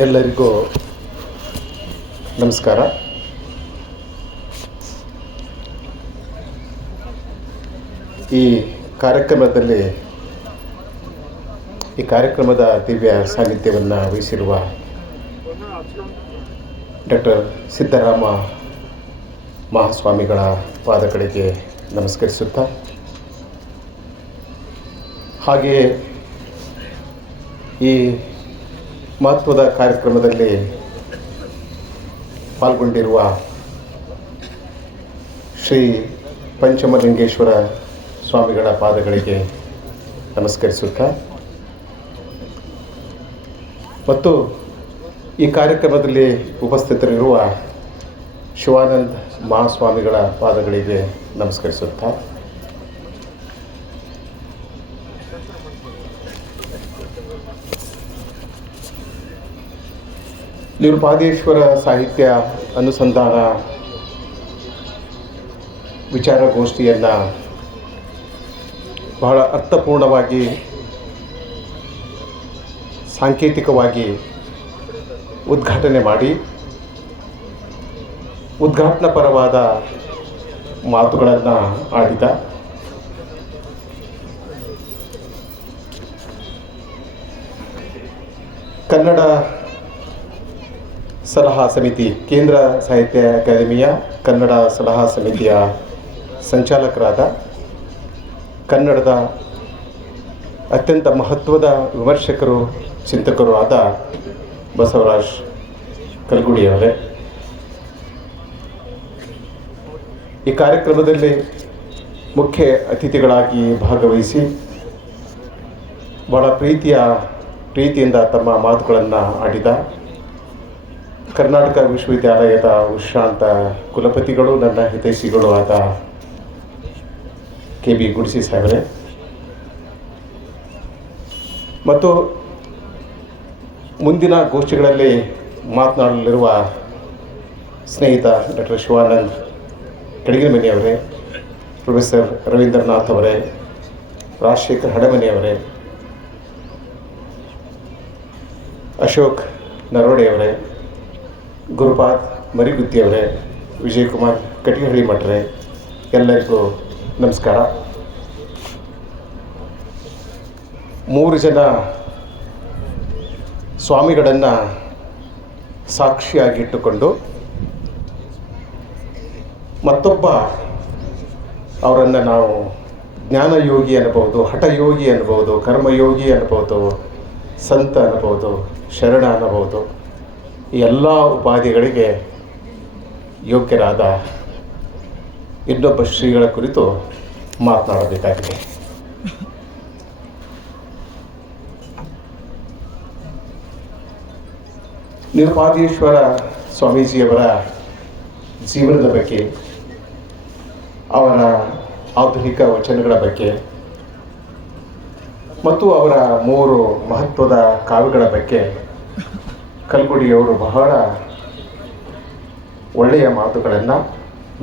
ಎಲ್ಲರಿಗೂ ನಮಸ್ಕಾರ. ಈ ಕಾರ್ಯಕ್ರಮದ ದಿವ್ಯ ಸಾನ್ನಿಧ್ಯವನ್ನು ವಹಿಸಿರುವ ಡಾಕ್ಟರ್ ಸಿದ್ದರಾಮ ಮಹಾಸ್ವಾಮಿಗಳ ಪಾದಗಳಿಗೆ ನಮಸ್ಕರಿಸುತ್ತಾ, ಹಾಗೆಯೇ ಈ ಮಹತ್ವದ ಕಾರ್ಯಕ್ರಮದಲ್ಲಿ ಪಾಲ್ಗೊಂಡಿರುವ ಶ್ರೀ ಪಂಚಮಲಿಂಗೇಶ್ವರ ಸ್ವಾಮಿಗಳ ಪಾದಗಳಿಗೆ ನಮಸ್ಕರಿಸುತ್ತಾ, ಮತ್ತು ಈ ಕಾರ್ಯಕ್ರಮದಲ್ಲಿ ಉಪಸ್ಥಿತರಿರುವ ಶಿವಾನಂದ ಮಹಾಸ್ವಾಮಿಗಳ ಪಾದಗಳಿಗೆ ನಮಸ್ಕರಿಸುತ್ತಾ, ನಿರುಪಾದೇಶ್ವರ ಸಾಹಿತ್ಯ ಅನುಸಂಧಾನ ವಿಚಾರಗೋಷ್ಠಿಯನ್ನು ಬಹಳ ಅರ್ಥಪೂರ್ಣವಾಗಿ, ಸಾಂಕೇತಿಕವಾಗಿ ಉದ್ಘಾಟನೆ ಮಾಡಿ ಉದ್ಘಾಟನಾಪರವಾದ ಮಾತುಗಳನ್ನು ಆಡಿದ ಕನ್ನಡ ಸಲಹಾ ಸಮಿತಿ, ಕೇಂದ್ರ ಸಾಹಿತ್ಯ ಅಕಾಡೆಮಿಯ ಕನ್ನಡ ಸಲಹಾ ಸಮಿತಿಯ ಸಂಚಾಲಕರಾದ, ಕನ್ನಡದ ಅತ್ಯಂತ ಮಹತ್ವದ ವಿಮರ್ಶಕರು, ಚಿಂತಕರು ಆದ ಬಸವರಾಜ್ ಕಲ್ಗುಡಿಯವರೇ, ಈ ಕಾರ್ಯಕ್ರಮದಲ್ಲಿ ಮುಖ್ಯ ಅತಿಥಿಗಳಾಗಿ ಭಾಗವಹಿಸಿ ಬಹಳ ಪ್ರೀತಿಯಿಂದ ತಮ್ಮ ಮಾತುಗಳನ್ನು ಆಡಿದ ಕರ್ನಾಟಕ ವಿಶ್ವವಿದ್ಯಾಲಯದ ವಿಶ್ರಾಂತ ಕುಲಪತಿಗಳು, ನನ್ನ ಹಿತೈಷಿಗಳು ಆದ ಕೆ ಬಿ ಗುಡಿಸಿ ಸಾಹೇಬರೇ, ಮತ್ತು ಮುಂದಿನ ಗೋಷ್ಠಿಗಳಲ್ಲಿ ಮಾತನಾಡಲಿರುವ ಸ್ನೇಹಿತ ಡಾಕ್ಟರ್ ಶಿವಾನಂದ್ ಕಡಿಗಿನಮನೆಯವರೇ, ಪ್ರೊಫೆಸರ್ ರವೀಂದ್ರನಾಥ್ ಅವರೇ, ರಾಜಶೇಖರ್ ಹಡಮನಿಯವರೇ, ಅಶೋಕ್ ನರೋಡೆಯವರೇ, ಗುರುಪಾದ್ ಮರಿಗುತ್ತಿಯವರೇ, ವಿಜಯಕುಮಾರ್ ಕಟಿಹಳ್ಳಿ ಮಠರೇ, ಎಲ್ಲರಿಗೂ ನಮಸ್ಕಾರ. 3 ಜನ ಸ್ವಾಮಿಗಳನ್ನು ಸಾಕ್ಷಿಯಾಗಿಟ್ಟುಕೊಂಡು ಮತ್ತೊಬ್ಬ ಅವರನ್ನು ನಾವು ಜ್ಞಾನಯೋಗಿ ಅನ್ನಬಹುದು, ಹಠಯೋಗಿ ಅನ್ನಬಹುದು, ಕರ್ಮಯೋಗಿ ಅನ್ನಬಹುದು, ಸಂತ ಅನ್ನಬಹುದು, ಶರಣ ಅನ್ನಬಹುದು, ಈ ಎಲ್ಲ ಉಪಾಧಿಗಳಿಗೆ ಯೋಗ್ಯರಾದ ಇನ್ನೊಬ್ಬ ಶ್ರೀಗಳ ಕುರಿತು ಮಾತನಾಡಬೇಕಾಗಿದೆ. ನಿರುಪಾದೇಶ್ವರ ಸ್ವಾಮೀಜಿಯವರ ಜೀವನದ ಬಗ್ಗೆ, ಅವರ ಆಧುನಿಕ ವಚನಗಳ ಬಗ್ಗೆ ಮತ್ತು ಅವರ 3 ಮಹತ್ವದ ಕಾವ್ಯಗಳ ಬಗ್ಗೆ ಕಲ್ಗುಡಿಯವರು ಬಹಳ ಒಳ್ಳೆಯ ಮಾತುಗಳನ್ನು,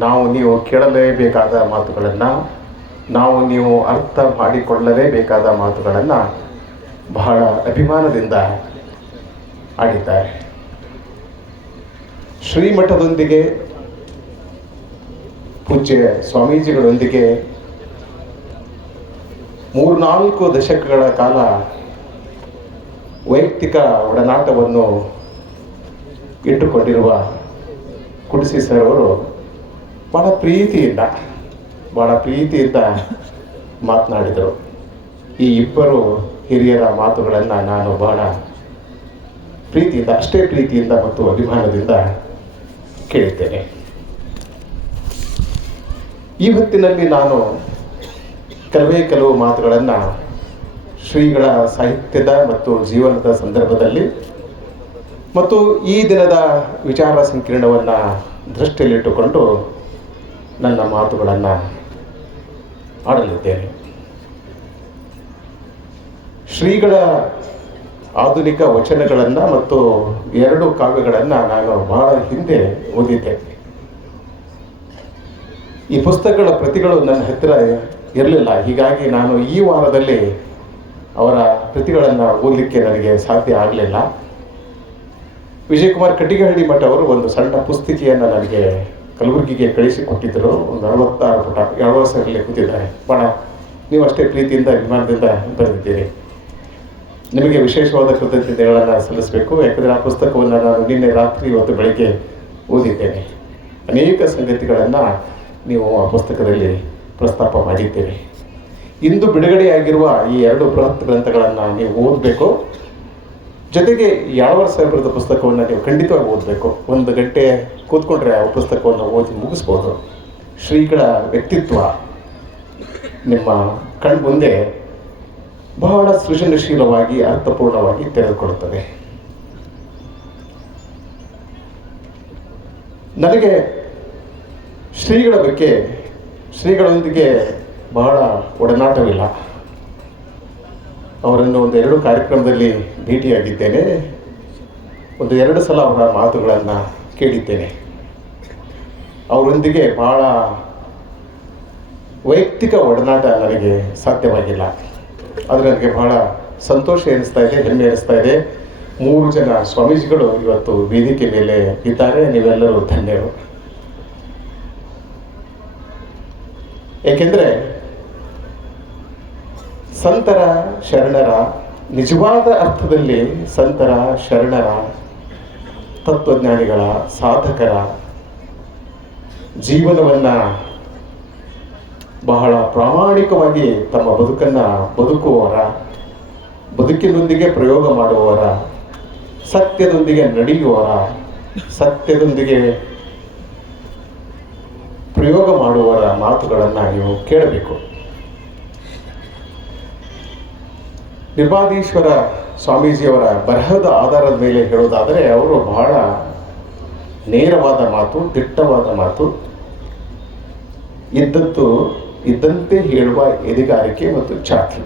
ನಾವು ನೀವು ಕೇಳಲೇಬೇಕಾದ ಮಾತುಗಳನ್ನು, ನಾವು ನೀವು ಅರ್ಥ ಮಾಡಿಕೊಳ್ಳಲೇಬೇಕಾದ ಮಾತುಗಳನ್ನು ಬಹಳ ಅಭಿಮಾನದಿಂದ ಆಡಿದ್ದಾರೆ. ಶ್ರೀಮಠದೊಂದಿಗೆ, ಪೂಜ್ಯ ಸ್ವಾಮೀಜಿಗಳೊಂದಿಗೆ 3-4 ದಶಕಗಳ ಕಾಲ ವೈಯಕ್ತಿಕ ಒಡನಾಟವನ್ನು ಇಟ್ಟುಕೊಂಡಿರುವ ಗುಡಿಸಿ ಸರ್ ಅವರು ಭಾಳ ಪ್ರೀತಿಯಿಂದ ಮಾತನಾಡಿದರು. ಈ ಇಬ್ಬರು ಹಿರಿಯರ ಮಾತುಗಳನ್ನು ನಾನು ಬಹಳ ಅಷ್ಟೇ ಪ್ರೀತಿಯಿಂದ ಮತ್ತು ಅಭಿಮಾನದಿಂದ ಕೇಳಿದ್ದೇನೆ. ಈ ಹೊತ್ತಿನಲ್ಲಿ ನಾನು ಕೆಲವು ಮಾತುಗಳನ್ನು ಶ್ರೀಗಳ ಸಾಹಿತ್ಯದ ಮತ್ತು ಜೀವನದ ಸಂದರ್ಭದಲ್ಲಿ ಮತ್ತು ಈ ದಿನದ ವಿಚಾರ ಸಂಕಿರಣವನ್ನು ದೃಷ್ಟಿಯಲ್ಲಿಟ್ಟುಕೊಂಡು ನನ್ನ ಮಾತುಗಳನ್ನು ಆಡಲಿದ್ದೇನೆ. ಶ್ರೀಗಳ ಆಧುನಿಕ ವಚನಗಳನ್ನು ಮತ್ತು 2 ಕಾವ್ಯಗಳನ್ನು ನಾನು ಬಹಳ ಹಿಂದೆ ಓದಿದ್ದೆ. ಈ ಪುಸ್ತಕಗಳ ಪ್ರತಿಗಳು ನನ್ನ ಹತ್ತಿರ ಇರಲಿಲ್ಲ. ಹೀಗಾಗಿ ನಾನು ಈ ವಾರದಲ್ಲಿ ಅವರ ಕೃತಿಗಳನ್ನು ಓದಲಿಕ್ಕೆ ನನಗೆ ಸಾಧ್ಯ ಆಗಲಿಲ್ಲ. ವಿಜಯಕುಮಾರ್ ಕಟ್ಟಿಗೆಹಳ್ಳಿ ಮಠ ಅವರು ಒಂದು ಸಣ್ಣ ಪುಸ್ತಿಕೆಯನ್ನು ನನಗೆ ಕಲಬುರಗಿಗೆ ಕಳಿಸಿಕೊಟ್ಟಿದ್ದರು. ಒಂದು 66 ಪುಟ 2 ವರ್ಷಗಳಲ್ಲಿ ಕೂತಿದ್ದಾರೆ. ಭಾಳ ನೀವು ಅಷ್ಟೇ ಪ್ರೀತಿಯಿಂದ ಅಭಿಮಾನದಿಂದ ಬರೆದಿದ್ದೀರಿ. ನಿಮಗೆ ವಿಶೇಷವಾದ ಕೃತಜ್ಞತೆಗಳನ್ನು ಸಲ್ಲಿಸಬೇಕು. ಯಾಕಂದರೆ ಆ ಪುಸ್ತಕವನ್ನು ನಾನು ನಿನ್ನೆ ರಾತ್ರಿ ಇವತ್ತು ಬೆಳಗ್ಗೆ ಓದಿದ್ದೇನೆ. ಅನೇಕ ಸಂಗತಿಗಳನ್ನು ನೀವು ಆ ಪುಸ್ತಕದಲ್ಲಿ ಪ್ರಸ್ತಾಪ ಮಾಡಿದ್ದೀರಿ. ಇಂದು ಬಿಡುಗಡೆಯಾಗಿರುವ ಈ 2 ಬೃಹತ್ ಗ್ರಂಥಗಳನ್ನು ನೀವು ಓದಬೇಕು. ಜೊತೆಗೆ ಯಾಳವರ ಸಾಹೇಬರದ ಪುಸ್ತಕವನ್ನು ನೀವು ಖಂಡಿತವಾಗಿ ಓದಬೇಕು. 1 ಗಂಟೆ ಕೂತ್ಕೊಂಡ್ರೆ ಆ ಪುಸ್ತಕವನ್ನು ಓದಿ ಮುಗಿಸ್ಬೋದು. ಶ್ರೀಗಳ ವ್ಯಕ್ತಿತ್ವ ನಿಮ್ಮ ಕಣ್ಮುಂದೆ ಬಹಳ ಸೃಜನಶೀಲವಾಗಿ ಅರ್ಥಪೂರ್ಣವಾಗಿ ತೆರೆದುಕೊಳ್ಳುತ್ತದೆ. ನನಗೆ ಶ್ರೀಗಳ ಬಗ್ಗೆ ಶ್ರೀಗಳೊಂದಿಗೆ ಬಹಳ ಒಡನಾಟವಿಲ್ಲ. ಅವರನ್ನು 1-2 ಕಾರ್ಯಕ್ರಮದಲ್ಲಿ ಭೇಟಿಯಾಗಿದ್ದೇನೆ. 1-2 ಸಲ ಅವರ ಮಾತುಗಳನ್ನು ಕೇಳಿದ್ದೇನೆ. ಅವರೊಂದಿಗೆ ಬಹಳ ವೈಯಕ್ತಿಕ ಒಡನಾಟ ನನಗೆ ಸಾಧ್ಯವಾಗಿಲ್ಲ. ಆದರೆ ನನಗೆ ಬಹಳ ಸಂತೋಷ ಎನಿಸ್ತಾ ಇದೆ, ಹೆಮ್ಮೆ ಎನಿಸ್ತಾ ಇದೆ. 3 ಜನ ಸ್ವಾಮೀಜಿಗಳು ಇವತ್ತು ವೇದಿಕೆ ಮೇಲೆ ಇದ್ದಾರೆ. ನೀವೆಲ್ಲರೂ ಧನ್ಯರು. ಏಕೆಂದರೆ ಸಂತರ ಶರಣರ ನಿಜವಾದ ಅರ್ಥದಲ್ಲಿ ಸಂತರ ಶರಣರ ತತ್ವಜ್ಞಾನಿಗಳ ಸಾಧಕರ ಜೀವನವನ್ನು ಬಹಳ ಪ್ರಾಮಾಣಿಕವಾಗಿ ತಮ್ಮ ಬದುಕನ್ನು ಬದುಕುವವರ, ಬದುಕಿನೊಂದಿಗೆ ಪ್ರಯೋಗ ಮಾಡುವವರ, ಸತ್ಯದೊಂದಿಗೆ ನಡೆಯುವವರ, ಸತ್ಯದೊಂದಿಗೆ ಪ್ರಯೋಗ ಮಾಡುವವರ ಮಾತುಗಳನ್ನು ನೀವು ಕೇಳಬೇಕು. ನಿರ್ವಾದೀಶ್ವರ ಸ್ವಾಮೀಜಿಯವರ ಬರಹದ ಆಧಾರದ ಮೇಲೆ ಹೇಳೋದಾದರೆ ಅವರು ಬಹಳ ನೇರವಾದ ಮಾತು, ದಿಟ್ಟವಾದ ಮಾತು, ಇದ್ದದ್ದು ಇದ್ದಂತೆ ಹೇಳುವ ಎದೆಗಾರಿಕೆ ಮತ್ತು ಚಾತಿ.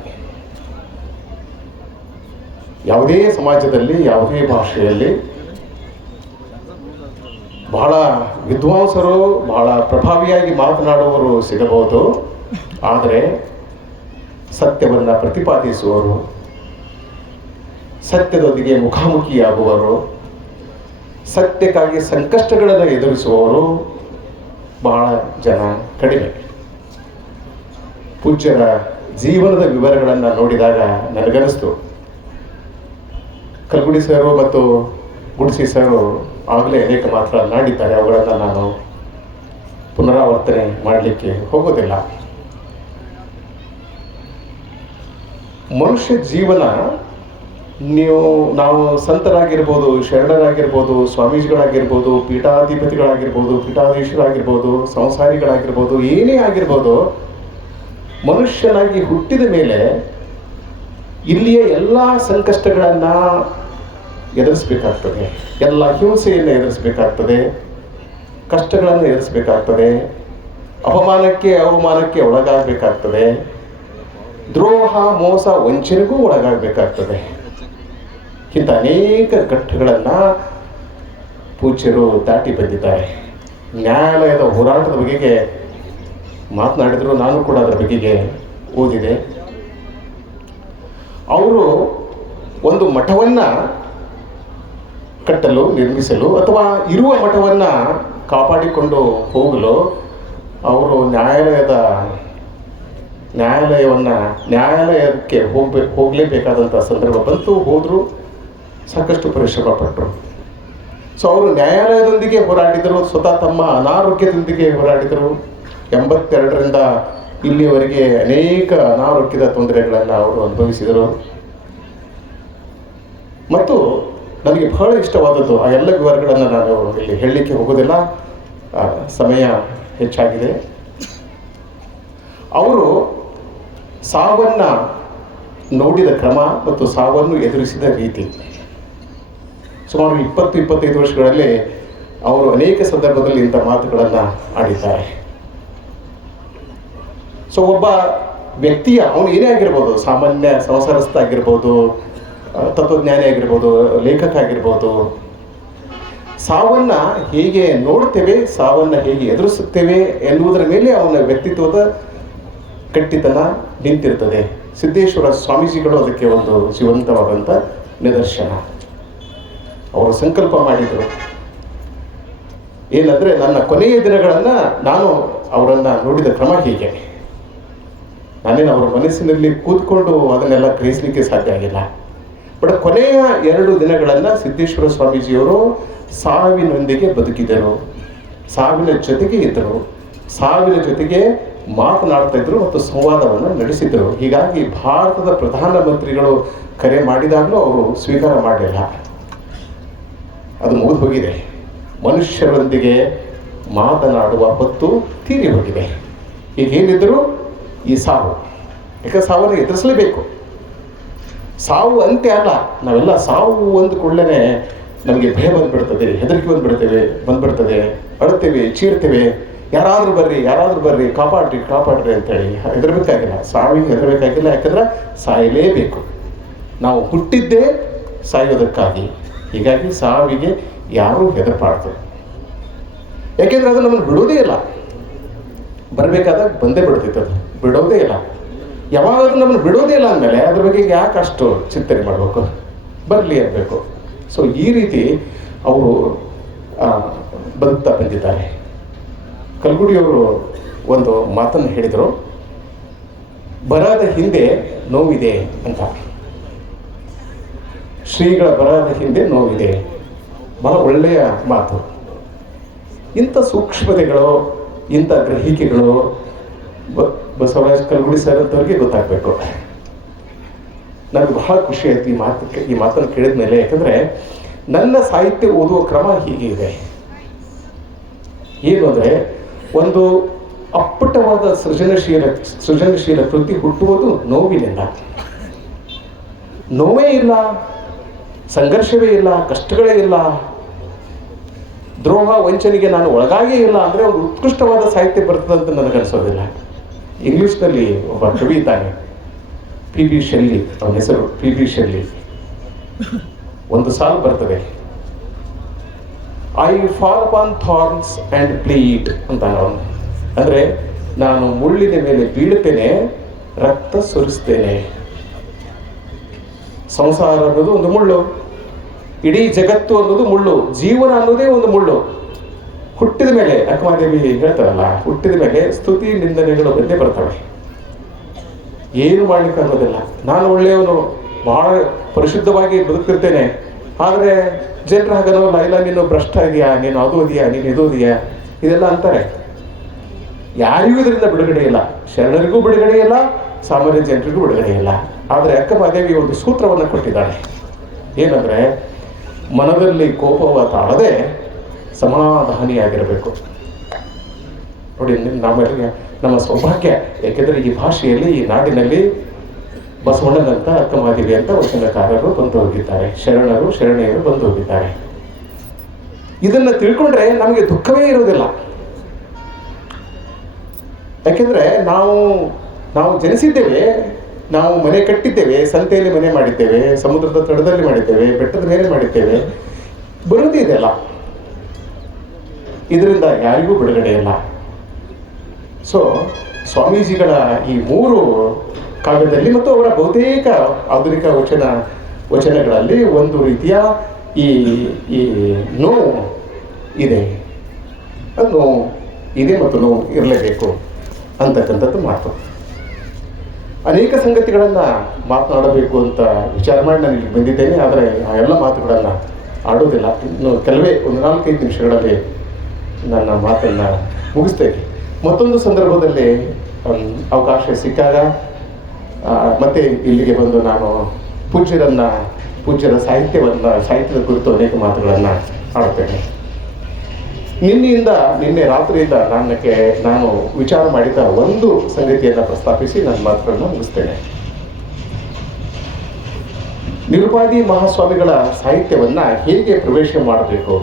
ಯಾವುದೇ ಸಮಾಜದಲ್ಲಿ, ಯಾವುದೇ ಭಾಷೆಯಲ್ಲಿ ಬಹಳ ವಿದ್ವಾಂಸರು, ಬಹಳ ಪ್ರಭಾವಿಯಾಗಿ ಮಾತನಾಡುವವರು ಸಿಗಬಹುದು. ಆದರೆ ಸತ್ಯವನ್ನು ಪ್ರತಿಪಾದಿಸುವವರು, ಸತ್ಯದೊಂದಿಗೆ ಮುಖಾಮುಖಿಯಾಗುವರು, ಸತ್ಯಕ್ಕಾಗಿ ಸಂಕಷ್ಟಗಳನ್ನು ಎದುರಿಸುವವರು ಬಹಳ ಜನ ಕಡಿಮೆ. ಪೂಜ್ಯರ ಜೀವನದ ವಿವರಗಳನ್ನು ನೋಡಿದಾಗ ನನಗನ್ನಿಸ್ತು, ಕಲ್ಗುಡಿ ಸರು ಮತ್ತು ಗುಡಿಸಿ ಸರು ಆಗಲೇ ಅನೇಕ ಮಾತನಾಡಿದ್ದಾರೆ. ಅವುಗಳನ್ನು ನಾನು ಪುನರಾವರ್ತನೆ ಮಾಡಲಿಕ್ಕೆ ಹೋಗೋದಿಲ್ಲ. ಮನುಷ್ಯ ಜೀವನ, ನಾವು ಸಂತರಾಗಿರ್ಬೋದು, ಶರಣರಾಗಿರ್ಬೋದು, ಸ್ವಾಮೀಜಿಗಳಾಗಿರ್ಬೋದು, ಪೀಠಾಧಿಪತಿಗಳಾಗಿರ್ಬೋದು, ಪೀಠಾಧೀಶರಾಗಿರ್ಬೋದು, ಸಂಸಾರಿಗಳಾಗಿರ್ಬೋದು, ಏನೇ ಆಗಿರ್ಬೋದು, ಮನುಷ್ಯನಾಗಿ ಹುಟ್ಟಿದ ಮೇಲೆ ಇಲ್ಲಿಯ ಎಲ್ಲ ಸಂಕಷ್ಟಗಳನ್ನು ಎದುರಿಸಬೇಕಾಗ್ತದೆ, ಎಲ್ಲ ಹಿಂಸೆಯನ್ನು ಎದುರಿಸಬೇಕಾಗ್ತದೆ, ಕಷ್ಟಗಳನ್ನು ಎದುರಿಸಬೇಕಾಗ್ತದೆ, ಅಪಮಾನಕ್ಕೆ ಅವಮಾನಕ್ಕೆ ಒಳಗಾಗಬೇಕಾಗ್ತದೆ, ದ್ರೋಹ ಮೋಸ ವಂಚನೆಗೂ ಒಳಗಾಗಬೇಕಾಗ್ತದೆ. ಇಂಥ ಅನೇಕ ಘಟ್ಟಗಳನ್ನು ಪೂಜ್ಯರು ದಾಟಿ ಬಂದಿದ್ದಾರೆ. ನ್ಯಾಯಾಲಯದ ಹೋರಾಟದ ಬಗೆಗೆ ಮಾತನಾಡಿದರು. ನಾನು ಕೂಡ ಅದರ ಬಗೆಗೆ ಓದಿದೆ. ಅವರು ಒಂದು ಮಠವನ್ನು ಕಟ್ಟಲು, ನಿರ್ಮಿಸಲು ಅಥವಾ ಇರುವ ಮಠವನ್ನು ಕಾಪಾಡಿಕೊಂಡು ಹೋಗಲು ಅವರು ನ್ಯಾಯಾಲಯಕ್ಕೆ ಹೋಗಲೇಬೇಕಾದಂಥ ಸಂದರ್ಭ ಬಂತು. ಹೋದರು, ಸಾಕಷ್ಟು ಪರಿಶ್ರಮ ಪಟ್ಟರು. ಸೊ ಅವರು ನ್ಯಾಯಾಲಯದೊಂದಿಗೆ ಹೋರಾಡಿದರು, ಸ್ವತಃ ತಮ್ಮ ಅನಾರೋಗ್ಯದೊಂದಿಗೆ ಹೋರಾಡಿದರು. 82ರಿಂದ ಇಲ್ಲಿಯವರೆಗೆ ಅನೇಕ ಅನಾರೋಗ್ಯದ ತೊಂದರೆಗಳನ್ನು ಅವರು ಅನುಭವಿಸಿದರು. ಮತ್ತು ನನಗೆ ಬಹಳ ಇಷ್ಟವಾದದ್ದು, ಆ ಎಲ್ಲ ವಿವರಗಳನ್ನು ನಾನು ಇಲ್ಲಿ ಹೇಳಲಿಕ್ಕೆ ಹೋಗೋದಿಲ್ಲ, ಸಮಯ ಹೆಚ್ಚಾಗಿದೆ. ಅವರು ಸಾವನ್ನು ನೋಡಿದ ಕ್ರಮ ಮತ್ತು ಸಾವನ್ನು ಎದುರಿಸಿದ ರೀತಿ, ಸುಮಾರು 20-25 ವರ್ಷಗಳಲ್ಲಿ ಅವರು ಅನೇಕ ಸಂದರ್ಭದಲ್ಲಿ ಇಂಥ ಮಾತುಗಳನ್ನು ಆಡಿದ್ದಾರೆ. ಸೊ ಒಬ್ಬ ವ್ಯಕ್ತಿಯ, ಅವನು ಏನೇ ಆಗಿರ್ಬೋದು, ಸಾಮಾನ್ಯ ಸಂಸಾರಸ್ಥ ಆಗಿರ್ಬೋದು, ತತ್ವಜ್ಞಾನಿ ಆಗಿರ್ಬೋದು, ಲೇಖಕ ಆಗಿರ್ಬೋದು, ಸಾವನ್ನು ಹೇಗೆ ನೋಡ್ತೇವೆ, ಸಾವನ್ನು ಹೇಗೆ ಎದುರಿಸುತ್ತೇವೆ ಎನ್ನುವುದರ ಮೇಲೆ ಅವನ ವ್ಯಕ್ತಿತ್ವದ ಗಟ್ಟಿತನ ನಿಂತಿರ್ತದೆ. ಸಿದ್ದೇಶ್ವರ ಸ್ವಾಮೀಜಿಗಳು ಅದಕ್ಕೆ ಒಂದು ಜೀವಂತವಾದಂಥ ನಿದರ್ಶನ. ಅವರು ಸಂಕಲ್ಪ ಮಾಡಿದರು. ಏನಂದರೆ, ನನ್ನ ಕೊನೆಯ ದಿನಗಳನ್ನು ನಾನು ಅವರನ್ನು ನೋಡಿದ ಕ್ರಮ ಹೀಗೆ. ನಾನೇನು ಅವರ ಮನಸ್ಸಿನಲ್ಲಿ ಕೂತ್ಕೊಂಡು ಅದನ್ನೆಲ್ಲ ಗ್ರಹಿಸಲಿಕ್ಕೆ ಸಾಧ್ಯ ಆಗಿಲ್ಲ. ಬಟ್ ಕೊನೆಯ 2 ದಿನಗಳನ್ನು ಸಿದ್ದೇಶ್ವರ ಸ್ವಾಮೀಜಿಯವರು ಸಾವಿನೊಂದಿಗೆ ಬದುಕಿದರು, ಸಾವಿನ ಜೊತೆಗೆ ಇದ್ದರು, ಸಾವಿನ ಜೊತೆಗೆ ಮಾತನಾಡ್ತಾ ಇದ್ದರು ಮತ್ತು ಸಂವಾದವನ್ನು ನಡೆಸಿದರು. ಹೀಗಾಗಿ ಭಾರತದ ಪ್ರಧಾನಮಂತ್ರಿಗಳು ಕರೆ ಮಾಡಿದಾಗಲೂ ಅವರು ಸ್ವೀಕಾರ ಮಾಡಲಿಲ್ಲ. ಅದು ಮುಗಿದು ಹೋಗಿದೆ. ಮನುಷ್ಯರೊಂದಿಗೆ ಮಾತನಾಡುವ ಹೊತ್ತು ತೀರಿ ಹೋಗಿದೆ. ಈಗ ಏನಿದ್ದರೂ ಈ ಸಾವು, ಯಾಕೆ ಸಾವನ್ನು ಎದುರಿಸಲೇಬೇಕು. ಸಾವು ಅಂತ್ಯ ಅಲ್ಲ. ನಾವೆಲ್ಲ ಸಾವು ಅಂದ ಕೂಡಲೇ ನಮಗೆ ಭಯ ಬಂದುಬಿಡ್ತದೆ, ಹೆದರಿಕೆ ಬಂದುಬಿಡ್ತದೆ, ಅಳುತ್ತೇವೆ, ಚೀರ್ತೇವೆ, ಯಾರಾದರೂ ಬರ್ರಿ ಕಾಪಾಡ್ರಿ ಅಂತೇಳಿ ಹೆದರಬೇಕಾಗಿಲ್ಲ. ಸಾವಿಗೆ ಹೆದರಬೇಕಾಗಿಲ್ಲ. ಯಾಕಂದ್ರೆ ಸಾಯಲೇಬೇಕು. ನಾವು ಹುಟ್ಟಿದ್ದೇ ಸಾಯೋದಕ್ಕಾಗಿ. ಹೀಗಾಗಿ ಸಾವಿಗೆ ಯಾರೂ ಹೆದರಬಾರ್ದು. ಯಾಕೆಂದರೆ ಅದು ನಮ್ಮನ್ನು ಬಿಡೋದೇ ಇಲ್ಲ. ಬರಬೇಕಾದಾಗ ಬಂದೇ ಬಿಡ್ತೈತೆ, ಅದು ಬಿಡೋದೇ ಇಲ್ಲ. ಯಾವಾಗಲೂ ನಮ್ಮನ್ನು ಬಿಡೋದೇ ಇಲ್ಲ ಅಂದಮೇಲೆ ಅದ್ರ ಬಗ್ಗೆ ಯಾಕೆ ಅಷ್ಟು ಚಿಂತನೆ ಮಾಡಬೇಕು, ಬರಲಿ ಅನ್ನಬೇಕು. ಸೊ ಈ ರೀತಿ ಅವರು ಬದುಕ್ತಾ ಬಂದಿದ್ದಾರೆ. ಕಲ್ಗುಡಿಯವರು ಒಂದು ಮಾತನ್ನು ಹೇಳಿದರು, ಬರದ ಹಿಂದೆ ನೋವಿದೆ ಅಂತ. ಶ್ರೀಗಳ ಬರದ ಹಿಂದೆ ನೋವಿದೆ. ಬಹಳ ಒಳ್ಳೆಯ ಮಾತು. ಇಂಥ ಸೂಕ್ಷ್ಮತೆಗಳು, ಇಂಥ ಗ್ರಹಿಕೆಗಳು ಬಸವರಾಜ ಕಲ್ಗುಡಿ ಸರ್ ಅಂತವ್ರಿಗೆ ಗೊತ್ತಾಗಬೇಕು. ನನಗೆ ಬಹಳ ಖುಷಿ ಆಯಿತು ಈ ಮಾತನ್ನು ಕೇಳಿದ ಮೇಲೆ. ಯಾಕಂದರೆ ನನ್ನ ಸಾಹಿತ್ಯ ಓದುವ ಕ್ರಮ ಹೀಗೆ ಇದೆ. ಏನು ಅಂದರೆ, ಒಂದು ಅಪ್ಪಟವಾದ ಸೃಜನಶೀಲ ಕೃತಿ ಹುಟ್ಟುವುದು ನೋವಿನಿಂದ. ನೋವೇ ಇಲ್ಲ, ಸಂಘರ್ಷವೇ ಇಲ್ಲ, ಕಷ್ಟಗಳೇ ಇಲ್ಲ, ದ್ರೋಹ ವಂಚನೆಗೆ ನಾನು ಒಳಗಾಗೇ ಇಲ್ಲ ಅಂದರೆ ಒಂದು ಉತ್ಕೃಷ್ಟವಾದ ಸಾಹಿತ್ಯ ಬರ್ತದಂತ ನನಗನ್ಸೋದಿಲ್ಲ. ಇಂಗ್ಲೀಷ್ನಲ್ಲಿ ಒಬ್ಬ ಕವಿ ಇದ್ದಾನೆ, ಪಿ ಬಿ ಶೆಲ್ಲಿ. ಅವನ ಹೆಸರು ಪಿ ಬಿ ಶೆಲ್ಲಿ. ಒಂದು ಸಾಲು ಬರ್ತದೆ, I fall upon thorns and bleed ಅಂತ ಅವನು. ಅಂದರೆ, ನಾನು ಮುಳ್ಳಿನ ಮೇಲೆ ಬೀಳುತ್ತೇನೆ, ರಕ್ತ ಸುರಿಸ್ತೇನೆ. ಸಂಸಾರ ಅನ್ನೋದು ಒಂದು ಮುಳ್ಳು, ಇಡೀ ಜಗತ್ತು ಅನ್ನೋದು ಮುಳ್ಳು, ಜೀವನ ಅನ್ನೋದೇ ಒಂದು ಮುಳ್ಳು. ಹುಟ್ಟಿದ ಮೇಲೆ, ಅಕ್ಕಮಹಾದೇವಿ ಹೇಳ್ತಾರಲ್ಲ, ಹುಟ್ಟಿದ ಮೇಲೆ ಸ್ತುತಿ ನಿಂದನೆಗಳು ಬಂದೇ ಬರ್ತವೆ. ಏನು ಮಾಡ್ಲಿಕ್ಕಾಗೋದಿಲ್ಲ. ನಾನು ಒಳ್ಳೆಯವನು, ಬಹಳ ಪರಿಶುದ್ಧವಾಗಿ ಬದುಕ್ತಿರ್ತೇನೆ, ಆದರೆ ಜನರು ಹಾಗನ್ನೋಲ್ಲ, ಇಲ್ಲ ನೀನು ಭ್ರಷ್ಟ ಇದೆಯಾ, ನೀನು ಅದು ಇದೆಯಾ, ನೀನು ಇದು ಇದೆಯಾ, ಇದೆಲ್ಲ ಅಂತಾರೆ. ಯಾರಿಗೂ ಇದರಿಂದ ಬಿಡುಗಡೆ ಇಲ್ಲ. ಶರಣರಿಗೂ ಬಿಡುಗಡೆ ಇಲ್ಲ, ಸಾಮಾನ್ಯ ಜನರಿಗೂ ಬಿಡುಗಡೆ ಇಲ್ಲ. ಆದರೆ ಅಕ್ಕಮಹಾದೇವಿ ಒಂದು ಸೂತ್ರವನ್ನು ಕೊಟ್ಟಿದ್ದಾಳೆ. ಏನಂದರೆ, ಮನದಲ್ಲಿ ಕೋಪವ ತಾಳದೆ ಸಮಾಧಾನಿಯಾಗಿರಬೇಕು. ನೋಡಿ, ನಮಗೆ ನಮ್ಮ ಸೌಭಾಗ್ಯ. ಯಾಕೆಂದರೆ ಈ ಭಾಷೆಯಲ್ಲಿ, ಈ ನಾಡಿನಲ್ಲಿ ಬಸವಣ್ಣನಂತ, ಅಕ್ಕಮಹಾದೇವಿ ಅಂತ ವಚನಕಾರರು ಬಂದು ಹೋಗಿದ್ದಾರೆ, ಶರಣೆಯರು ಬಂದು ಹೋಗಿದ್ದಾರೆ. ಇದನ್ನು ತಿಳ್ಕೊಂಡ್ರೆ ನಮಗೆ ದುಃಖವೇ ಇರೋದಿಲ್ಲ. ಯಾಕೆಂದರೆ ನಾವು ಜನಿಸಿದ್ದೇವೆ, ನಾವು ಮನೆ ಕಟ್ಟಿದ್ದೇವೆ, ಸಂತೆಯಲ್ಲಿ ಮನೆ ಮಾಡಿದ್ದೇವೆ, ಸಮುದ್ರದ ತಡದಲ್ಲಿ ಮಾಡಿದ್ದೇವೆ, ಬೆಟ್ಟದ ಮೇಲೆ ಮಾಡಿದ್ದೇವೆ, ಬರುವುದೇ ಇದೆಲ್ಲ. ಇದರಿಂದ ಯಾರಿಗೂ ಬಿಡುಗಡೆ ಇಲ್ಲ. ಸೊ ಸ್ವಾಮೀಜಿಗಳ ಈ 3 ಕಾವ್ಯದಲ್ಲಿ ಮತ್ತು ಅವರ ಬಹುತೇಕ ಆಧುನಿಕ ವಚನಗಳಲ್ಲಿ ಒಂದು ರೀತಿಯ ಈ ನೋವು ಇದೆ. ಅದು ನೋವು ಇದೆ ಮತ್ತು ನೋವು ಇರಲೇಬೇಕು ಅಂತಕ್ಕಂಥದ್ದು ಮಾತು. ಅನೇಕ ಸಂಗತಿಗಳನ್ನು ಮಾತನಾಡಬೇಕು ಅಂತ ವಿಚಾರ ಮಾಡಿ ನಾನು ಇಲ್ಲಿ ಬಂದಿದ್ದೇನೆ. ಆದರೆ ಆ ಎಲ್ಲ ಮಾತುಗಳನ್ನು ಆಡೋದಿಲ್ಲ. ಇನ್ನು ಕೆಲವೇ ಒಂದು 4-5 ನಿಮಿಷಗಳಲ್ಲಿ ನನ್ನ ಮಾತನ್ನು ಮುಗಿಸ್ತೇನೆ. ಮತ್ತೊಂದು ಸಂದರ್ಭದಲ್ಲಿ ಅವಕಾಶ ಸಿಕ್ಕಾಗ ಮತ್ತೆ ಇಲ್ಲಿಗೆ ಬಂದು ನಾನು ಪೂಜ್ಯರ ಸಾಹಿತ್ಯದ ಕುರಿತು ಅನೇಕ ಮಾತುಗಳನ್ನು ಆಡುತ್ತೇನೆ. ನಿನ್ನೆ ರಾತ್ರಿಯಿಂದ ನಾನು ವಿಚಾರ ಮಾಡಿದ ಒಂದು ಸಂಗತಿಯನ್ನು ಪ್ರಸ್ತಾಪಿಸಿ ನನ್ನ ಮಾತುಗಳನ್ನು ಮುಗಿಸ್ತೇನೆ. ನಿರುಪಾದಿ ಮಹಾಸ್ವಾಮಿಗಳ ಸಾಹಿತ್ಯವನ್ನು ಹೇಗೆ ಪ್ರವೇಶ ಮಾಡಬೇಕು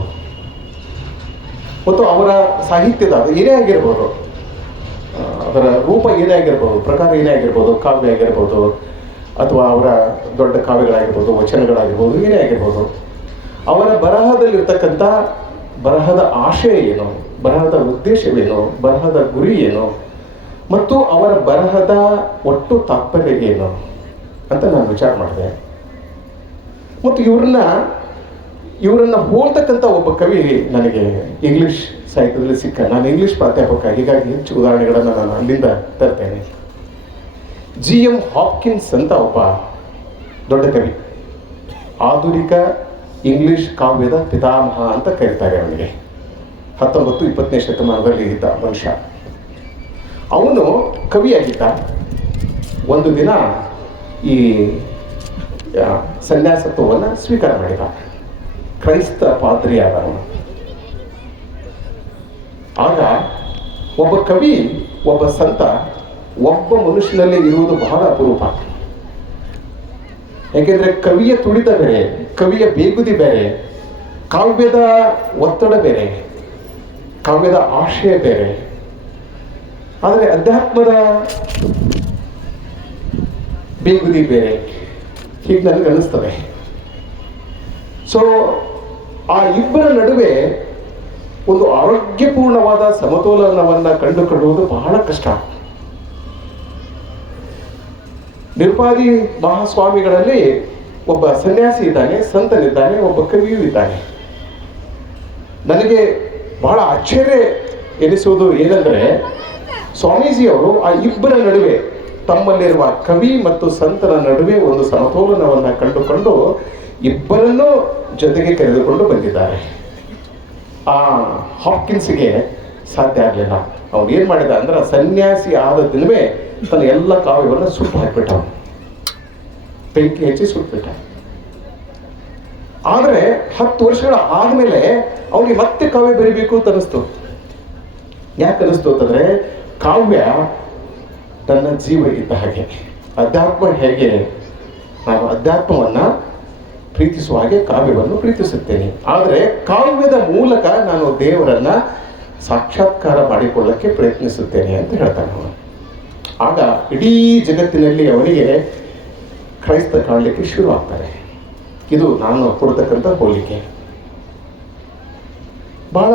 ಮತ್ತು ಅವರ ಸಾಹಿತ್ಯದ ಅದು ಏನೇ ಆಗಿರ್ಬೋದು, ಅದರ ರೂಪ ಏನೇ ಆಗಿರ್ಬೋದು, ಪ್ರಕಾರ ಏನೇ ಆಗಿರ್ಬೋದು, ಕಾವ್ಯ ಆಗಿರ್ಬೋದು ಅಥವಾ ಅವರ ದೊಡ್ಡ ಕಾವ್ಯಗಳಾಗಿರ್ಬೋದು, ವಚನಗಳಾಗಿರ್ಬೋದು, ಏನೇ ಆಗಿರ್ಬೋದು, ಅವರ ಬರಹದಲ್ಲಿರ್ತಕ್ಕಂಥ ಬರಹದ ಆಶಯ ಏನು, ಬರಹದ ಉದ್ದೇಶವೇನು, ಬರಹದ ಗುರಿ ಏನು ಮತ್ತು ಅವರ ಬರಹದ ಒಟ್ಟು ತಾತ್ಪರ್ಯ ಏನು ಅಂತ ನಾನು ವಿಚಾರ ಮಾಡಿದೆ. ಮತ್ತು ಇವ್ರನ್ನ ಇವರನ್ನು ಹೋಲ್ತಕ್ಕಂಥ ಒಬ್ಬ ಕವಿ ನನಗೆ ಇಂಗ್ಲೀಷ್ ಸಾಹಿತ್ಯದಲ್ಲಿ ಸಿಕ್ಕ. ನಾನು ಇಂಗ್ಲೀಷ್ ಪ್ರಾಧ್ಯಾಪಕ, ಹೀಗಾಗಿ ಹೆಚ್ಚು ಉದಾಹರಣೆಗಳನ್ನು ನಾನು ಅಲ್ಲಿಂದ ತರ್ತೇನೆ. G.M. ಹಾಪ್ಕಿನ್ಸ್ ಅಂತ ಒಬ್ಬ ದೊಡ್ಡ ಕವಿ, ಆಧುನಿಕ ಇಂಗ್ಲಿಷ್ ಕಾವ್ಯದ ಪಿತಾಮಹ ಅಂತ ಕರೀತಾರೆ ಅವನಿಗೆ. 19-20ನೇ ಶತಮಾನದಲ್ಲಿ ಇದ್ದ ಮನುಷ್ಯ. ಅವನು ಕವಿಯಾಗಿದ್ದ. ಒಂದು ದಿನ ಈ ಸನ್ಯಾಸತ್ವವನ್ನು ಸ್ವೀಕಾರ ಮಾಡಿದ. ಕ್ರೈಸ್ತ ಪಾದ್ರಿಯಾದ ಅವನು. ಆಗ ಒಬ್ಬ ಕವಿ, ಒಬ್ಬ ಸಂತ ಒಬ್ಬ ಮನುಷ್ಯನಲ್ಲಿ ಇರುವುದು ಬಹಳ ಅಪರೂಪ. ಯಾಕೆಂದರೆ ಕವಿಯ ತುಡಿತ ಬೇರೆ, ಕವಿಯ ಬೇಗುದಿ ಬೇರೆ, ಕಾವ್ಯದ ಒತ್ತಡ ಬೇರೆ, ಕಾವ್ಯದ ಆಶಯ ಬೇರೆ. ಆದರೆ ಅಧ್ಯಾತ್ಮದ ಬೇಗುದಿ ಬೇರೆ, ಹೀಗೆ ನನಗೆ ಅನ್ನಿಸ್ತದೆ. ಸೊ ಆ ಇಬ್ಬರ ನಡುವೆ ಒಂದು ಆರೋಗ್ಯಪೂರ್ಣವಾದ ಸಮತೋಲನವನ್ನು ಕಂಡುಕೊಳ್ಳುವುದು ಬಹಳ ಕಷ್ಟ. ನಿರುಪಾದಿ ಮಹಾಸ್ವಾಮಿಗಳಲ್ಲಿ ಒಬ್ಬ ಸನ್ಯಾಸಿ ಇದ್ದಾನೆ, ಸಂತನಿದ್ದಾನೆ, ಒಬ್ಬ ಕವಿಯೂ ಇದ್ದಾನೆ. ನನಗೆ ಬಹಳ ಆಶ್ಚರ್ಯ ಎನಿಸುವುದು ಏನೆಂದರೆ, ಸ್ವಾಮೀಜಿಯವರು ಆ ಇಬ್ಬರ ನಡುವೆ, ತಮ್ಮಲ್ಲಿರುವ ಕವಿ ಮತ್ತು ಸಂತರ ನಡುವೆ ಒಂದು ಸಮತೋಲನವನ್ನು ಕಂಡುಕೊಂಡು ಇಬ್ಬರನ್ನೂ ಜೊತೆಗೆ ಕರೆದುಕೊಂಡು ಬಂದಿದ್ದಾರೆ. ಆ ಹಾಪ್ಕಿನ್ಸ್ಗೆ ಸಾಧ್ಯ ಆಗಲಿಲ್ಲ. ಅವನು ಏನು ಮಾಡಿದ ಅಂದ್ರೆ, ಸನ್ಯಾಸಿ ಆದ ದಿನವೇ ತನ್ನ ಎಲ್ಲ ಕಾವ್ಯವನ್ನು ಸುಟ್ಟು ಹಾಕಿಬಿಟ್ಟ. ಬೆಂಕಿ ಹಚ್ಚಿ ಸುಟ್ಬಿಟ್ಟ. ಆದರೆ 10 ವರ್ಷಗಳ ಆದಮೇಲೆ ಅವನಿಗೆ ಮತ್ತೆ ಕಾವ್ಯ ಬರೀಬೇಕು ಅಂತ ಅನಿಸ್ತು. ಯಾಕೆ ಅನಿಸ್ತು ಅಂತಂದರೆ, ಕಾವ್ಯ ನನ್ನ ಜೀವ ಇದ್ದ ಹಾಗೆ, ಅಧ್ಯಾತ್ಮ ಹೇಗೆ ನಾನು ಅಧ್ಯಾತ್ಮವನ್ನು ಪ್ರೀತಿಸುವ ಹಾಗೆ ಕಾವ್ಯವನ್ನು ಪ್ರೀತಿಸುತ್ತೇನೆ. ಆದರೆ ಕಾವ್ಯದ ಮೂಲಕ ನಾನು ದೇವರನ್ನು ಸಾಕ್ಷಾತ್ಕಾರ ಮಾಡಿಕೊಳ್ಳಕ್ಕೆ ಪ್ರಯತ್ನಿಸುತ್ತೇನೆ ಅಂತ ಹೇಳ್ತಾನೆ ಅವನು. ಆಗ ಇಡೀ ಜಗತ್ತಿನಲ್ಲಿ ಅವನಿಗೆ ಕ್ರೈಸ್ತ ಕಾಣಲಿಕ್ಕೆ ಶುರು ಆಗ್ತಾರೆ. ಇದು ನಾನು ಕೊಡ್ತಕ್ಕಂಥ ಹೋಲಿಕೆ. ಬಹಳ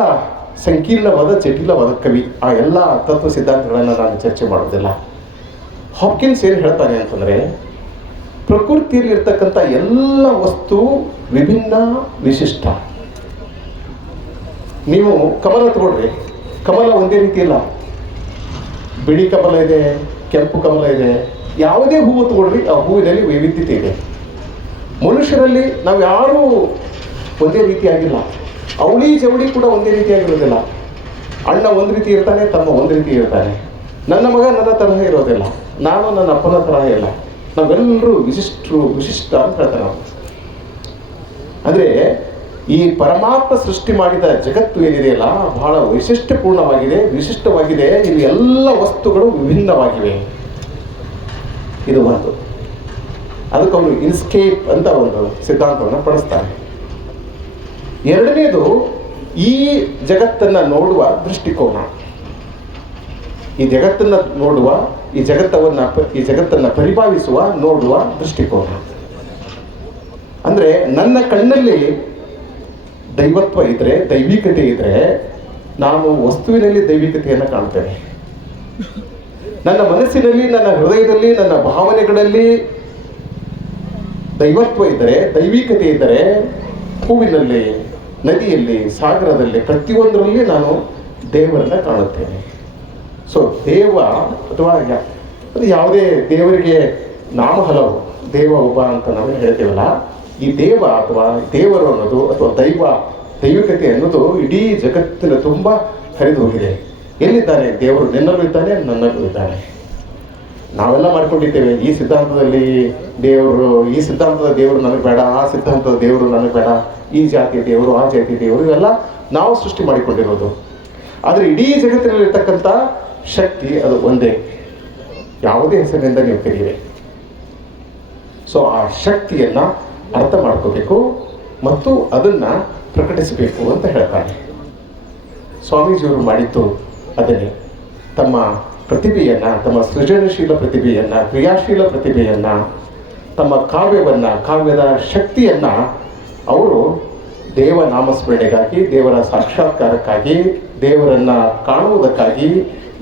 ಸಂಕೀರ್ಣವಾದ, ಜಟಿಲವಾದ ಕವಿ. ಆ ಎಲ್ಲ ತತ್ವ ಸಿದ್ಧಾಂತಗಳನ್ನು ನಾನು ಚರ್ಚೆ ಮಾಡೋದಿಲ್ಲ. ಹಾಪ್ಕಿನ್ಸ್ ಏನು ಹೇಳ್ತಾನೆ ಅಂತಂದರೆ, ಪ್ರಕೃತಿಯಲ್ಲಿ ಇರ್ತಕ್ಕಂಥ ಎಲ್ಲ ವಸ್ತು ವಿಭಿನ್ನ, ವಿಶಿಷ್ಟ. ನೀವು ಕಮಲ ತಗೊಳ್ರಿ, ಕಮಲ ಒಂದೇ ರೀತಿ ಇಲ್ಲ. ಬಿಳಿ ಕಮಲ ಇದೆ, ಕೆಂಪು ಕಮಲ ಇದೆ. ಯಾವುದೇ ಹೂವು ತಗೊಳ್ರಿ, ಆ ಹೂವಿನಲ್ಲಿ ವೈವಿಧ್ಯತೆ ಇದೆ. ಮನುಷ್ಯರಲ್ಲಿ ನಾವು ಯಾರೂ ಒಂದೇ ರೀತಿಯಾಗಿಲ್ಲ. ಅವಳಿ ಜವಳಿ ಕೂಡ ಒಂದೇ ರೀತಿಯಾಗಿರೋದಿಲ್ಲ. ಅಣ್ಣ ಒಂದು ರೀತಿ ಇರ್ತಾನೆ, ತಮ್ಮ ಒಂದು ರೀತಿ ಇರ್ತಾನೆ. ನನ್ನ ಮಗ ನನ್ನ ತರಹ ಇರೋದಿಲ್ಲ, ನಾನು ನನ್ನ ಅಪ್ಪನ ತರಹ ಇಲ್ಲ. ನಾವೆಲ್ಲರೂ ವಿಶಿಷ್ಟ ಅಂತ ಹೇಳ್ತಾರೆ ನಾವು. ಅಂದರೆ ಈ ಪರಮಾತ್ಮ ಸೃಷ್ಟಿ ಮಾಡಿದ ಜಗತ್ತು ಏನಿದೆಯಲ್ಲ, ಬಹಳ ವೈಶಿಷ್ಟ್ಯಪೂರ್ಣವಾಗಿದೆ, ವಿಶಿಷ್ಟವಾಗಿದೆ. ಇಲ್ಲಿ ಎಲ್ಲ ವಸ್ತುಗಳು ವಿಭಿನ್ನವಾಗಿವೆ. ಇದು ಒಂದು. ಅದಕ್ಕೆ ಅವನು ಇನ್ಸ್ಕೇಪ್ ಅಂತ ಒಂದು ಸಿದ್ಧಾಂತವನ್ನು ಪಡಿಸ್ತಾನೆ. ಎರಡನೇದು, ಈ ಜಗತ್ತನ್ನು ನೋಡುವ ದೃಷ್ಟಿಕೋನ. ಈ ಜಗತ್ತನ್ನು ನೋಡುವ, ಈ ಜಗತ್ತನ್ನು ಪರಿಭಾವಿಸುವ, ನೋಡುವ ದೃಷ್ಟಿಕೋನ. ಅಂದರೆ ನನ್ನ ಕಣ್ಣಲ್ಲಿ ದೈವತ್ವ ಇದ್ದರೆ, ದೈವಿಕತೆ ಇದ್ದರೆ, ನಾನು ವಸ್ತುವಿನಲ್ಲಿ ದೈವಿಕತೆಯನ್ನು ಕಾಣ್ತೇನೆ. ನನ್ನ ಮನಸ್ಸಿನಲ್ಲಿ, ನನ್ನ ಹೃದಯದಲ್ಲಿ, ನನ್ನ ಭಾವನೆಗಳಲ್ಲಿ ದೈವತ್ವ ಇದ್ದರೆ, ದೈವಿಕತೆ ಇದ್ದರೆ, ಹೂವಿನಲ್ಲಿ, ನದಿಯಲ್ಲಿ, ಸಾಗರದಲ್ಲಿ, ಪ್ರತಿಯೊಂದರಲ್ಲಿ ನಾನು ದೇವರನ್ನು ಕಾಣುತ್ತೇನೆ. ಸೊ ದೇವ ಅಥವಾ ಯಾವುದೇ ದೇವರಿಗೆ ನಾಮ ಹಲವು, ದೇವ ಒಬ್ಬ ಅಂತ ನಾವು ಹೇಳ್ತೀವಲ್ಲ, ಈ ದೇವ ಅಥವಾ ದೇವರು ಅನ್ನೋದು ಅಥವಾ ದೈವಿಕತೆ ಅನ್ನೋದು ಇಡೀ ಜಗತ್ತಿನ ತುಂಬ ಹರಿದು ಹೋಗಿದೆ. ಎಲ್ಲಿದ್ದಾನೆ ದೇವರು? ನಿನ್ನಲ್ಲೂ ಇದ್ದಾನೆ, ನನ್ನಲ್ಲೂ ಇದ್ದಾನೆ. ನಾವೆಲ್ಲ ಮಾಡ್ಕೊಂಡಿದ್ದೇವೆ, ಈ ಸಿದ್ಧಾಂತದಲ್ಲಿ ದೇವರು, ಈ ಸಿದ್ಧಾಂತದ ದೇವರು ನನಗೆ ಬೇಡ, ಆ ಸಿದ್ಧಾಂತದ ದೇವರು ನನಗೆ ಬೇಡ, ಈ ಜಾತಿಯ ದೇವರು, ಆ ಜಾತಿಯ ದೇವರು, ಇವೆಲ್ಲ ನಾವು ಸೃಷ್ಟಿ ಮಾಡಿಕೊಂಡಿರೋದು. ಆದರೆ ಇಡೀ ಜಗತ್ತಿನಲ್ಲಿರ್ತಕ್ಕಂಥ ಶಕ್ತಿ ಅದು ಒಂದೇ, ಯಾವುದೇ ಹೆಸರಿನಿಂದ ನೀವು ಕರೀರಿ. ಸೊ ಆ ಶಕ್ತಿಯನ್ನು ಅರ್ಥ ಮಾಡ್ಕೋಬೇಕು ಮತ್ತು ಅದನ್ನು ಪ್ರಕಟಿಸಬೇಕು ಅಂತ ಹೇಳ್ತಾನೆ. ಸ್ವಾಮೀಜಿಯವರು ಮಾಡಿದ್ದು ಅದನ್ನೇ. ತಮ್ಮ ಪ್ರತಿಭೆಯನ್ನು, ತಮ್ಮ ಸೃಜನಶೀಲ ಪ್ರತಿಭೆಯನ್ನು, ಕ್ರಿಯಾಶೀಲ ಪ್ರತಿಭೆಯನ್ನು, ತಮ್ಮ ಕಾವ್ಯದ ಶಕ್ತಿಯನ್ನು ಅವರು ದೇವ ನಾಮಸ್ಮರಣೆಗಾಗಿ, ದೇವರ ಸಾಕ್ಷಾತ್ಕಾರಕ್ಕಾಗಿ, ದೇವರನ್ನು ಕಾಣುವುದಕ್ಕಾಗಿ,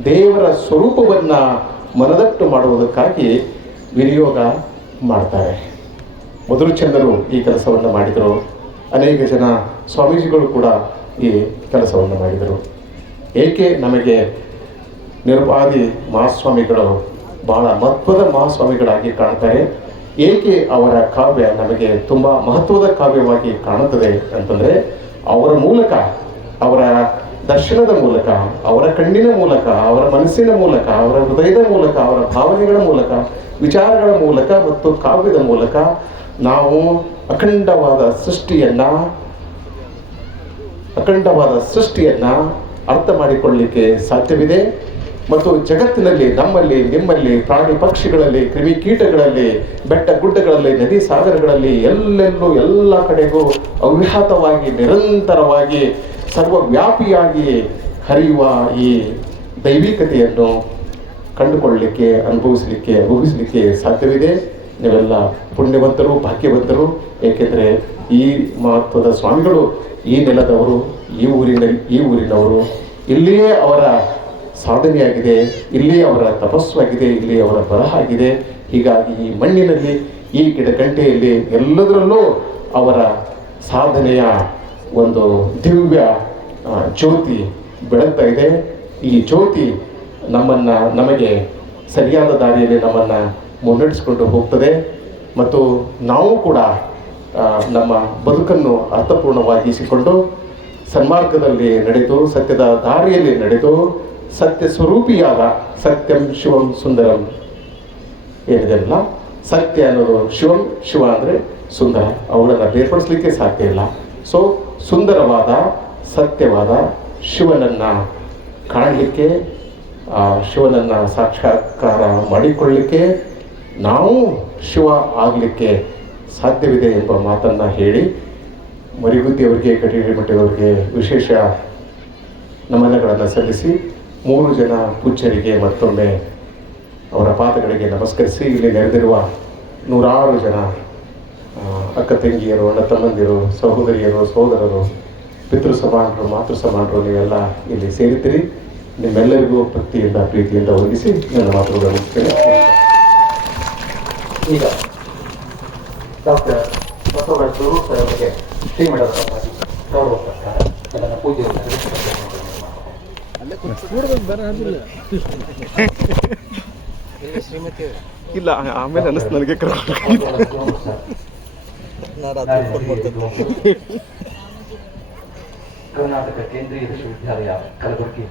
ದೇವರ ಸ್ವರೂಪವನ್ನು ಮನದಟ್ಟು ಮಾಡುವುದಕ್ಕಾಗಿ ವಿನಿಯೋಗ ಮಾಡ್ತಾರೆ. ಮಧುರಚಂದ್ರರು ಈ ಕೆಲಸವನ್ನು ಮಾಡಿದರು. ಅನೇಕ ಜನ ಸ್ವಾಮೀಜಿಗಳು ಕೂಡ ಈ ಕೆಲಸವನ್ನು ಮಾಡಿದರು. ಏಕೆ ನಮಗೆ ನಿರುಪಾದಿ ಮಹಾಸ್ವಾಮಿಗಳು ಬಹಳ ಮಹತ್ವದ ಮಹಾಸ್ವಾಮಿಗಳಾಗಿ ಕಾಣ್ತಾರೆ, ಏಕೆ ಅವರ ಕಾವ್ಯ ನಮಗೆ ತುಂಬ ಮಹತ್ವದ ಕಾವ್ಯವಾಗಿ ಕಾಣುತ್ತದೆ ಅಂತಂದರೆ, ಅವರ ಮೂಲಕ, ಅವರ ದರ್ಶನದ ಮೂಲಕ, ಅವರ ಕಣ್ಣಿನ ಮೂಲಕ, ಅವರ ಮನಸ್ಸಿನ ಮೂಲಕ, ಅವರ ಹೃದಯದ ಮೂಲಕ, ಅವರ ಭಾವನೆಗಳ ಮೂಲಕ, ವಿಚಾರಗಳ ಮೂಲಕ ಮತ್ತು ಕಾವ್ಯದ ಮೂಲಕ ನಾವು ಅಖಂಡವಾದ ಸೃಷ್ಟಿಯನ್ನು ಅರ್ಥ ಮಾಡಿಕೊಳ್ಳಲಿಕ್ಕೆ ಸಾಧ್ಯವಿದೆ. ಮತ್ತು ಜಗತ್ತಿನಲ್ಲಿ, ನಮ್ಮಲ್ಲಿ, ನಿಮ್ಮಲ್ಲಿ, ಪ್ರಾಣಿ ಪಕ್ಷಿಗಳಲ್ಲಿ, ಕ್ರಿಮಿಕೀಟಗಳಲ್ಲಿ, ಬೆಟ್ಟ ಗುಡ್ಡಗಳಲ್ಲಿ, ನದಿ ಸಾಗರಗಳಲ್ಲಿ, ಎಲ್ಲೆಲ್ಲೂ ಎಲ್ಲ ಕಡೆಗೂ ಅವ್ಯಾಹತವಾಗಿ, ನಿರಂತರವಾಗಿ, ಸರ್ವವ್ಯಾಪಿಯಾಗಿ ಹರಿಯುವ ಈ ದೈವಿಕತೆಯನ್ನು ಕಂಡುಕೊಳ್ಳಲಿಕ್ಕೆ, ಅನುಭವಿಸಲಿಕ್ಕೆ ಸಾಧ್ಯವಿದೆ. ನೀವೆಲ್ಲ ಪುಣ್ಯವಂತರು, ಭಾಗ್ಯವಂತರು. ಏಕೆಂದರೆ ಈ ಮಹತ್ವದ ಸ್ವಾಮಿಗಳು ಈ ನೆಲದವರು, ಈ ಊರಿನವರು. ಇಲ್ಲಿಯೇ ಅವರ ಸಾಧನೆಯಾಗಿದೆ, ಇಲ್ಲಿ ಅವರ ತಪಸ್ಸಾಗಿದೆ, ಇಲ್ಲಿ ಅವರ ಬರಹ ಆಗಿದೆ. ಹೀಗಾಗಿ ಈ ಮಣ್ಣಿನಲ್ಲಿ, ಈ ಗಿಡಗಂಟೆಯಲ್ಲಿ, ಎಲ್ಲದರಲ್ಲೂ ಅವರ ಸಾಧನೆಯ ಒಂದು ದಿವ್ಯ ಜ್ಯೋತಿ ಬೆಳಗ್ತಾ ಇದೆ. ಈ ಜ್ಯೋತಿ ನಮಗೆ ಸರಿಯಾದ ದಾರಿಯಲ್ಲಿ ನಮ್ಮನ್ನು ಮುನ್ನಡೆಸಿಕೊಂಡು ಹೋಗ್ತದೆ. ಮತ್ತು ನಾವು ಕೂಡ ನಮ್ಮ ಬದುಕನ್ನು ಅರ್ಥಪೂರ್ಣವಾಗಿಸಿಕೊಂಡು ಸನ್ಮಾರ್ಗದಲ್ಲಿ ನಡೆದು, ಸತ್ಯದ ದಾರಿಯಲ್ಲಿ ನಡೆದು, ಸತ್ಯ ಸ್ವರೂಪಿಯಾದ ಸತ್ಯಂ ಶಿವಂ ಸುಂದರಂ ಏನಿದೆಯಲ್ಲ, ಸತ್ಯ ಅನ್ನೋದು ಶಿವಂ, ಶಿವ ಅಂದರೆ ಸುಂದರ, ಅವುಗಳನ್ನು ಬೇರ್ಪಡಿಸಲಿಕ್ಕೆ ಸಾಧ್ಯ ಇಲ್ಲ. ಸೊ ಸುಂದರವಾದ, ಸತ್ಯವಾದ ಶಿವನನ್ನು ಕಾಣಲಿಕ್ಕೆ, ಶಿವನನ್ನು ಸಾಕ್ಷಾತ್ಕಾರ ಮಾಡಿಕೊಳ್ಳಲಿಕ್ಕೆ, ನಾವು ಶಿವ ಆಗಲಿಕ್ಕೆ ಸಾಧ್ಯವಿದೆ ಎಂಬ ಮಾತನ್ನು ಹೇಳಿ, ಮರಿಗುದ್ದಿಯವರಿಗೆ, ಕಟೀಮಠದವರಿಗೆ ವಿಶೇಷ ನಮನಗಳನ್ನು ಸಲ್ಲಿಸಿ, 3 ಜನ ಪೂಜ್ಯರಿಗೆ ಮತ್ತೊಮ್ಮೆ ಅವರ ಪಾದಗಳಿಗೆ ನಮಸ್ಕರಿಸಿ, ಇಲ್ಲಿ ನೆರೆದಿರುವ 100 ಜನ ಅಕ್ಕ ತಂಗಿಯರು, ಅಣ್ಣ ತಮ್ಮಂದಿರು, ಸಹೋದರಿಯರು, ಸಹೋದರರು, ಪಿತೃ ಸಮಾನರು, ಮಾತೃ ಸಮಾನರು, ನೀವೆಲ್ಲ ಇಲ್ಲಿ ಸೇರಿದ್ದೀರಿ. ನಿಮ್ಮೆಲ್ಲರಿಗೂ ಭಕ್ತಿಯಿಂದ, ಪ್ರೀತಿಯಿಂದ ವಂದಿಸಿ ನನ್ನ ಮಾತುಗಳನ್ನು ಮುಗಿಸ್ತೇನೆ. ಈಗ ಡಾಕ್ಟರ್ ಬಸವರಾಜ ಸ್ವರೂಪ್ ಸರ್ ಅವರಿಗೆ ಶ್ರೀಮಠದ ಪರವಾಗಿ ಗೌರವ ಪ್ರಕಾರ ಅದನ್ನು ಪೂಜೆ ಇಲ್ಲ, ಆಮೇಲೆ ಅನಿಸ್ತು ನನಗೆ ಕರ್ನಾಟಕ ಕೇಂದ್ರೀಯ ವಿಶ್ವವಿದ್ಯಾಲಯ ಕಲಬುರಗಿ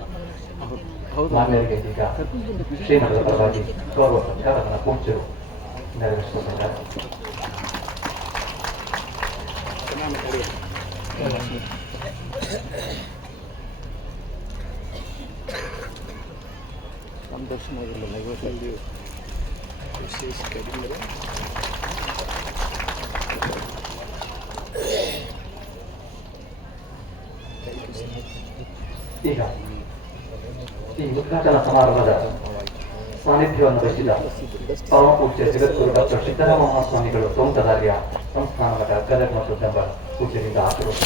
ಮಾನ್ಯರಿಗೆ ಈಗ ಶ್ರೀಮಠದ ಪರವಾಗಿ ಗೌರವ ಪ್ರಕಾರ ಅದನ್ನು ಪೂಜ್ಯರು ನೆರವೇರಿಸಿಕೊಂಡಿದ್ದಾರೆ. ನಮ್ಮ ದರ್ಶನ ಆಗಿರಲಿಲ್ಲ ಇವತ್ತಲ್ಲಿ ವಿಶೇಷ ಕಡಿಮೆ. ಈಗ ಈ ಉದ್ಘಾಟನಾ ಸಮಾರಂಭದ ಸಾನ್ನಿಧ್ಯವನ್ನು ವಹಿಸಿದ ಪರಮ ಪೂಜ್ಯ ಜಗದ್ಗುರು ಡಾಕ್ಟರ್ ಸಿದ್ದರಾಮ ಮಹಾಸ್ವಾಮಿಗಳು ತೋಂಟದಾರ್ಯ ಸಂಸ್ಥಾನ ಮಠ ಗದಗ ಮತ್ತು ದಂಬ ಪೂಜ್ಯರಿಂದ ಆಶೀರ್ವಾದ.